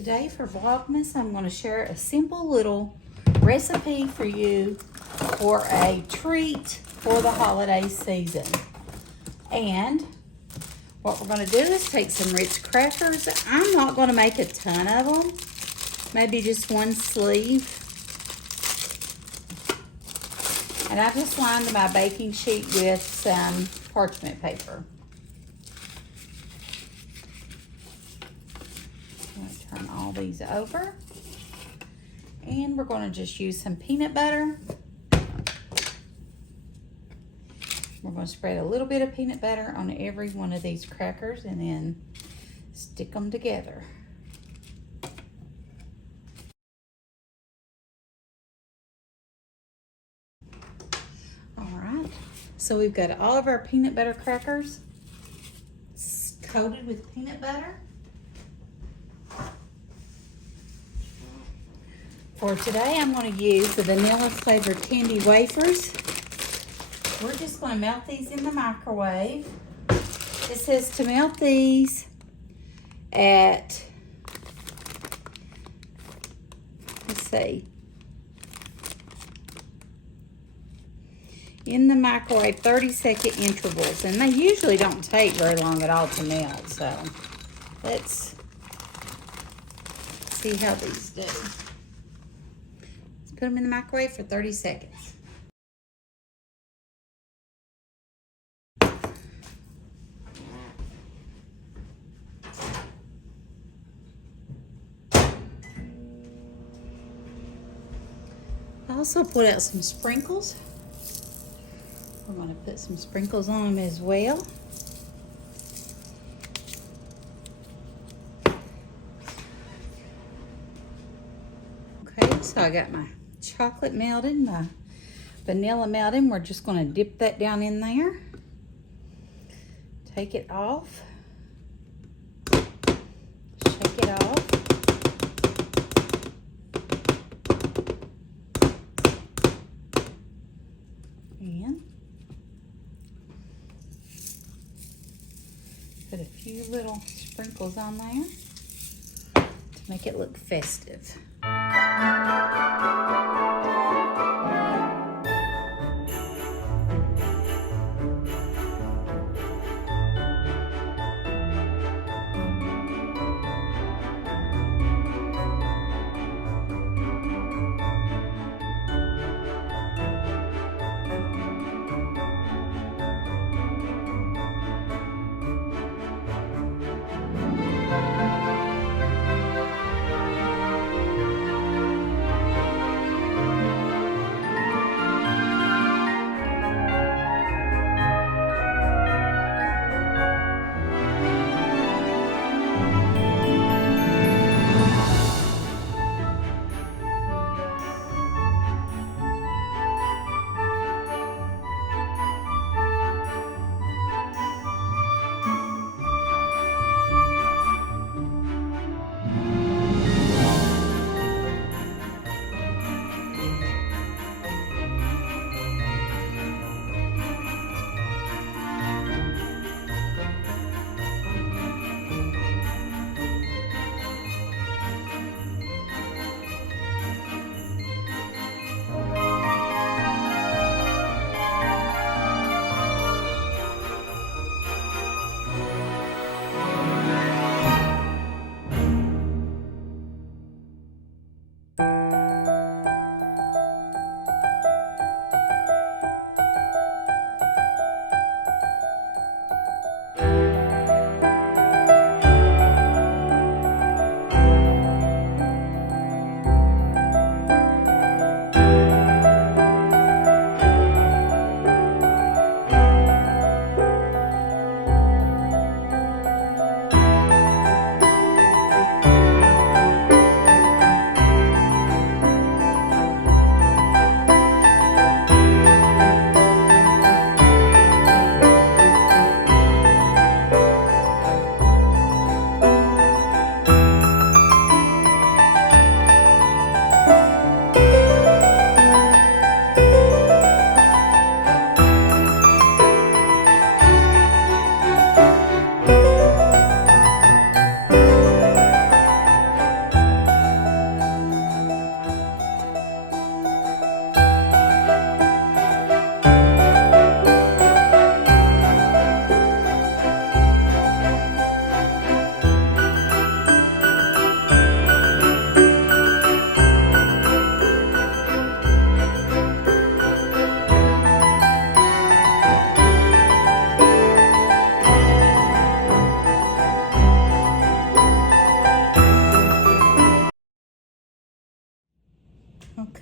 Today for Vlogmas, I'm going to share a simple little recipe for you for a treat for the holiday season. And what we're going to do is take some Ritz crackers. I'm not going to make a ton of them, maybe just one sleeve. And I just lined my baking sheet with some parchment paper. I'm going to turn all these over. And we're going to just use some peanut butter. We're going to spread a little bit of peanut butter on every one of these crackers and then stick them together. Alright, so we've got all of our peanut butter crackers coated with peanut butter. For today, I'm going to use the vanilla flavored candy wafers. We're just going to melt these in the microwave. It says to melt these at, let's see, in the microwave 30-second intervals. And they usually don't take very long at all to melt. So let's see how these do. Put them in the microwave for 30 seconds. I also put out some sprinkles. We're going to put some sprinkles on them as well. Okay, so I got my chocolate melted, my vanilla melted. We're just going to dip that down in there. Take it off. Shake it off. And put a few little sprinkles on there to make it look festive.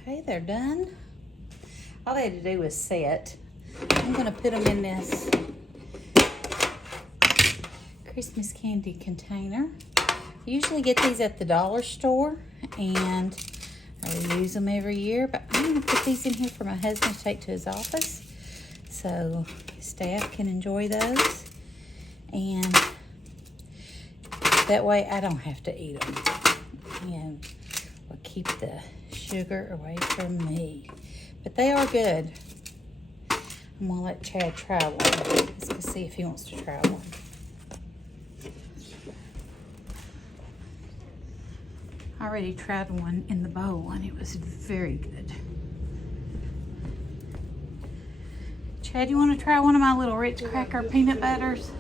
Okay, they're done. All they had to do was set. I'm gonna put them in this Christmas candy container. I usually get these at the dollar store and I use them every year, but I'm gonna put these in here for my husband to take to his office so his staff can enjoy those. And that way I don't have to eat them. And will keep the sugar away from me. But they are good. I'm gonna let Chad try one. Let's go see if he wants to try one. I already tried one in the bowl and it was very good. Chad, you want to try one of my little Ritz Cracker peanut butters?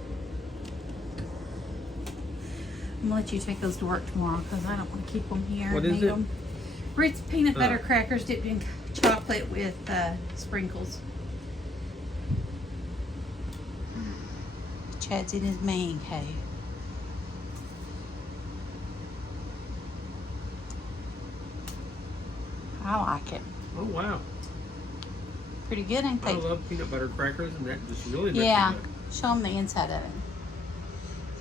I'm gonna let you take those to work tomorrow because I don't want to keep them here. What is it? Ritz peanut butter crackers dipped in chocolate with sprinkles. Chad's in his man cave. I like it. Oh, wow. Pretty good, ain't they? I love peanut butter crackers, and that just really makes Yeah. it good. Show them the inside of it.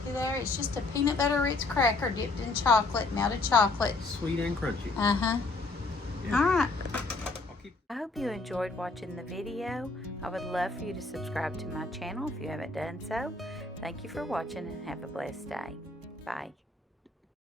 See there? It's just a peanut butter Ritz cracker dipped in chocolate, melted chocolate. Sweet and crunchy. Uh-huh. Yeah. All right. I hope you enjoyed watching the video. I would love for you to subscribe to my channel if you haven't done so. Thank you for watching and have a blessed day. Bye.